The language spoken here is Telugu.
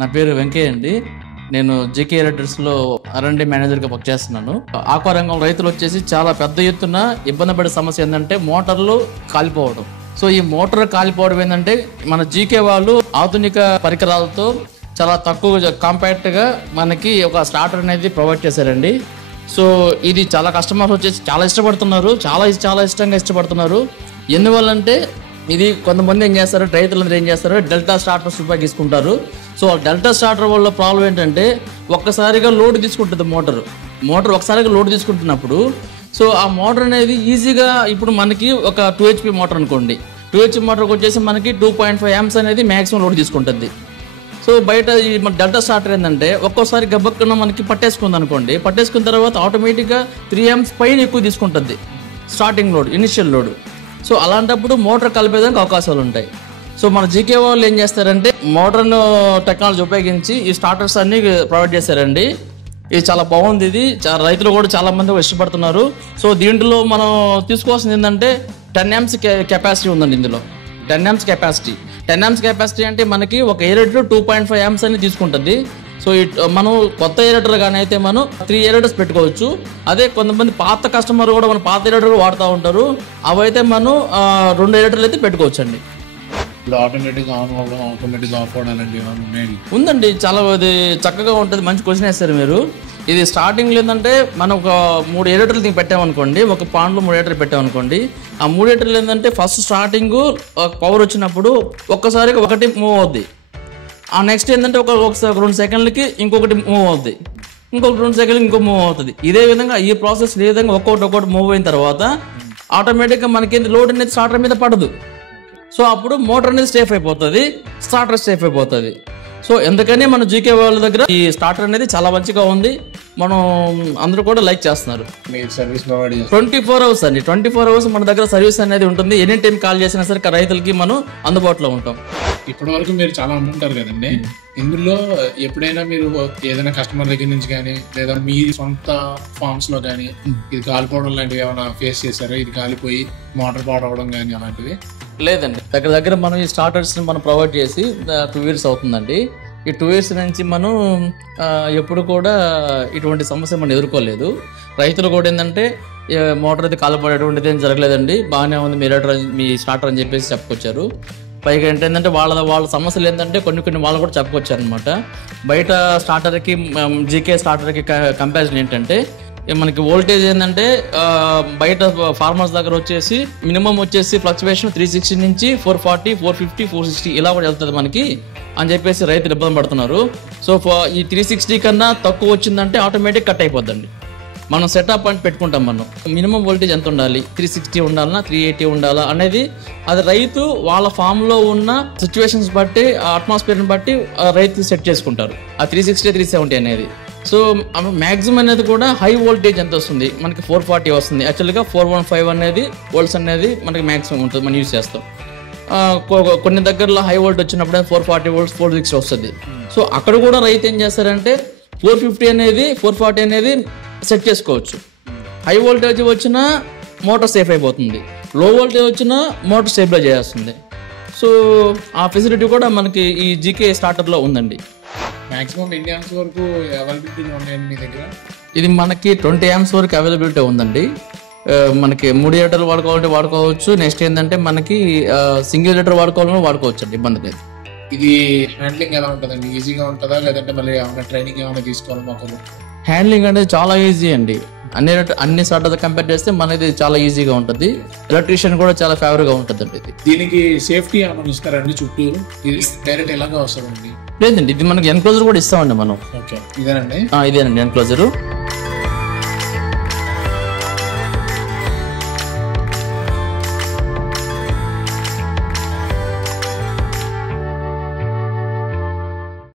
నా పేరు వెంకయ్య అండి. నేను జేకే ఎలక్ట్రిక్స్లో R&D మేనేజర్గా వర్క్ చేస్తున్నాను. ఆక్వా రంగం రైతులు వచ్చేసి చాలా పెద్ద ఎత్తున ఇబ్బంది పడే సమస్య ఏంటంటే మోటార్లు కాలిపోవడం. సో ఈ మోటార్ కాలిపోవడం ఏంటంటే మన జీకే వాళ్ళు ఆధునిక పరికరాలతో చాలా తక్కువ కాంపాక్ట్గా మనకి ఒక స్టార్టర్ అనేది ప్రొవైడ్ చేశారండి. సో ఇది చాలా కస్టమర్స్ వచ్చేసి చాలా ఇష్టపడుతున్నారు, చాలా ఇష్టంగా ఇష్టపడుతున్నారు. ఎందువల్లంటే ఇది కొంతమంది ఏం చేస్తారు, రైతులందరూ ఏం చేస్తారు, డెల్టా స్టార్టర్స్ ఉపయోగించుకుంటారు. సో డెల్టా స్టార్టర్ వల్ల ప్రాబ్లం ఏంటంటే ఒక్కసారిగా లోడ్ తీసుకుంటుంది మోటార్ ఒకసారిగా లోడ్ తీసుకుంటున్నప్పుడు సో ఆ మోటార్ అనేది ఈజీగా ఇప్పుడు మనకి ఒక 2 HP మోటార్ అనుకోండి, 2 HP మోటార్కి వచ్చేసి మనకి 2.5 amps అనేది మ్యాక్సిమం లోడ్ తీసుకుంటుంది. సో బయట ఈ మన డెల్టా స్టార్టర్ ఏంటంటే ఒక్కోసారి గబ్బక్కున్న మనకి పట్టేసుకుంది అనుకోండి, పట్టేసుకున్న తర్వాత ఆటోమేటిక్గా 3 amps పైన ఎక్కువ తీసుకుంటుంది starting load, initial load. So అలాంటప్పుడు మోటార్ కలిపేదానికి అవకాశాలు ఉంటాయి. సో మన జీకే వాళ్ళు ఏం చేస్తారంటే మోడర్న్ టెక్నాలజీ ఉపయోగించి ఈ స్టార్టర్స్ అన్ని ప్రొవైడ్ చేశారండి. ఇది చాలా బాగుంది. ఇది రైతులు కూడా చాలా మంది ఇష్టపడుతున్నారు. సో దీంట్లో మనం తీసుకోవాల్సింది ఏంటంటే 10 amps కెపాసిటీ ఉందండి. ఇందులో 10 amps కెపాసిటీ. 10 amps కెపాసిటీ అంటే మనకి ఒక ఎయిరేటర్ 2.5 amps అని తీసుకుంటుంది. సో మనం కొత్త ఎయిరేటర్ కానీ అయితే మనం 3 ఎయిరేటర్స్ పెట్టుకోవచ్చు. అదే కొంతమంది పాత కస్టమర్ కూడా మన పాత ఎయిరేటర్ వాడుతూ ఉంటారు, అవైతే మనం 2 ఎయిరేటర్లు అయితే పెట్టుకోవచ్చు అండి. ఆటోమేటిక్ ఆన్ అవ్వడం, ఆటోమేటిక్ ఆఫ్ అవ్వడం ఉందండి. చాలా అది చక్కగా ఉంటుంది. మంచి క్వశ్చన్ వేస్తారు మీరు. ఇది స్టార్టింగ్లో ఏంటంటే మనం ఒక 3 ఎయిరేటర్లు దీనికి పెట్టామనుకోండి, ఒక పాండ్లో 3 ఎయిరేటర్లు పెట్టామనుకోండి. ఆ 3 ఎయిరేటర్లు ఏంటంటే ఫస్ట్ స్టార్టింగ్ పవర్ వచ్చినప్పుడు ఒక్కసారిగా ఒకటి మూవ్ అవుద్ది. ఆ నెక్స్ట్ ఏంటంటే ఒక 2 సెకండ్లకి ఇంకొకటి మూవ్ అవుద్ది, ఇంకొక 2 సెకండ్లకి ఇంకో మూవ్ అవుతుంది. ఇదే విధంగా ఈ ప్రాసెస్ ఏ విధంగా ఒక్కొక్కటి మూవ్ అయిన తర్వాత ఆటోమేటిక్గా మనకి లోడ్ అనేది స్టార్టర్ మీద పడదు. సో అప్పుడు మోటార్ అనేది సేఫ్ అయిపోతుంది, స్టార్టర్ సేఫ్ అయిపోతుంది. సో ఎందుకని మన జీకే వాళ్ళ దగ్గర ఈ స్టార్టర్ అనేది చాలా మంచిగా ఉంది, మనం అందరూ కూడా లైక్ చేస్తున్నారు. సర్వీస్ ప్రొవైడ్ 24 hours అండి. 24 hours మన దగ్గర సర్వీస్ అనేది ఉంటుంది. ఎనీ టైం కాల్ చేసినా సరే రైతులకి మనం అందుబాటులో ఉంటాం. ఇప్పటి వరకు మీరు చాలా అమ్ముంటారు కదండి, ఇందులో ఎప్పుడైనా మీరు ఏదైనా కస్టమర్ దగ్గర నుంచి కానీ లేదా మీ సొంత ఫార్మ్స్ లో కానీ ఇది కాలిపోవడం లాంటివి ఏమైనా ఫేస్ చేశారా? ఇది కాలిపోయి మోటార్ పాడవడం కానీ అలాంటివి? లేదండి, దగ్గర మనం ఈ స్టార్టర్స్ మనం ప్రొవైడ్ చేసి 2 years అవుతుందండి. ఈ 2 years నుంచి మనం ఎప్పుడు కూడా ఇటువంటి సమస్య మనం ఎదుర్కోలేదు. రైతులు కూడా ఏంటంటే మోటార్ అయితే కాలిపోయేటువంటిది ఏం జరగలేదండి, బాగానే ఉంది మీ స్టార్టర్ అని చెప్పేసి చెప్పుకొచ్చారు. పైగా ఏంటంటే వాళ్ళ సమస్యలు ఏంటంటే కొన్ని వాళ్ళు కూడా చెప్పుకొచ్చారు అనమాట. బయట స్టార్టర్కి జీకే స్టార్టర్కి కంపారిజన్ ఏంటంటే మనకి వోల్టేజ్ ఏంటంటే బయట ఫార్మర్స్ దగ్గర వచ్చేసి మినిమం వచ్చేసి ఫ్లక్చువేషన్ 360 నుంచి 440, 450, 460 ఇలా కూడా వెళ్తుంది మనకి అని చెప్పేసి రైతులు ఇబ్బంది పడుతున్నారు. సో ఈ 360 కన్నా తక్కువ వచ్చిందంటే ఆటోమేటిక్ కట్ అయిపోద్దండి. మనం సెటప్ అని పెట్టుకుంటాం. మనం మినిమం వోల్టేజ్ ఎంత ఉండాలి, 360 ఉండాలన్నా 380 ఉండాలా అనేది అది రైతు వాళ్ళ ఫామ్లో ఉన్న సిచ్యువేషన్స్ బట్టి, అట్మాస్ఫియర్ని బట్టి రైతు సెట్ చేసుకుంటారు ఆ 360, 370 అనేది. సో మ్యాక్సిమం అనేది కూడా హై వోల్టేజ్ ఎంత వస్తుంది మనకి 440 వస్తుంది. యాక్చువల్గా 415 అనేది వోల్ట్స్ అనేది మనకి మ్యాక్సిమం ఉంటుంది, మనం యూజ్ చేస్తాం. కొన్ని దగ్గరలో హై వోల్ట్ వచ్చినప్పుడు 440 volts, 460 వస్తుంది. సో అక్కడ కూడా రైతు ఏం చేస్తారంటే 450 అనేది 440 అనేది సెట్ చేసుకోవచ్చు. హై వోల్టేజ్ వచ్చినా మోటార్ సేఫ్ అయిపోతుంది, లో వోల్టేజ్ వచ్చినా మోటార్ స్టెబిలైజ్ చేస్తుంది. సో ఆ ఫెసిలిటీ కూడా మనకి ఈ జీకే స్టార్టర్లో ఉందండి. మాక్సిమం ఎన్ని amps వరకు అవైలబిలిటీ ఉన్నాయండి మీ దగ్గర? ఇది మనకి 20 amps వరకు అవైలబిలిటీ ఉందండి. మనకి 3 ఎయిరేటర్లు వాడుకోవాలంటే వాడుకోవచ్చు. నెక్స్ట్ ఏంటంటే మనకి సింగిల్ ఎయిరేటర్ వాడుకోవాలని వాడుకోవచ్చు అండి, ఇబ్బంది లేదు. ఇది హ్యాండ్లింగ్ ఎలా ఉంటుందండి? ఈజీగా ఉంటుందా లేదంటే మళ్ళీ ఏమైనా ట్రైనింగ్ ఏమైనా తీసుకోవాలి మాకు? హ్యాండ్లింగ్ అనేది చాలా ఈజీ అండి. అన్ని స్టార్టర్తో కంపేర్ చేస్తే మనది చాలా ఈజీగా ఉంటుంది. ఎలక్ట్రీషియన్ కూడా చాలా ఫేవర్గా ఉంటుంది అండి. దీనికి సేఫ్టీ ఏమైనా ఇస్తారండి చుట్టూ? ఇది డైరెక్ట్ ఎలాగా వస్తుందండి? లేదండి, ఇది మనకి ఎన్క్లోజర్ కూడా ఇస్తామండి మనం. ఓకే, ఇదేనండి ఎన్క్లోజరు.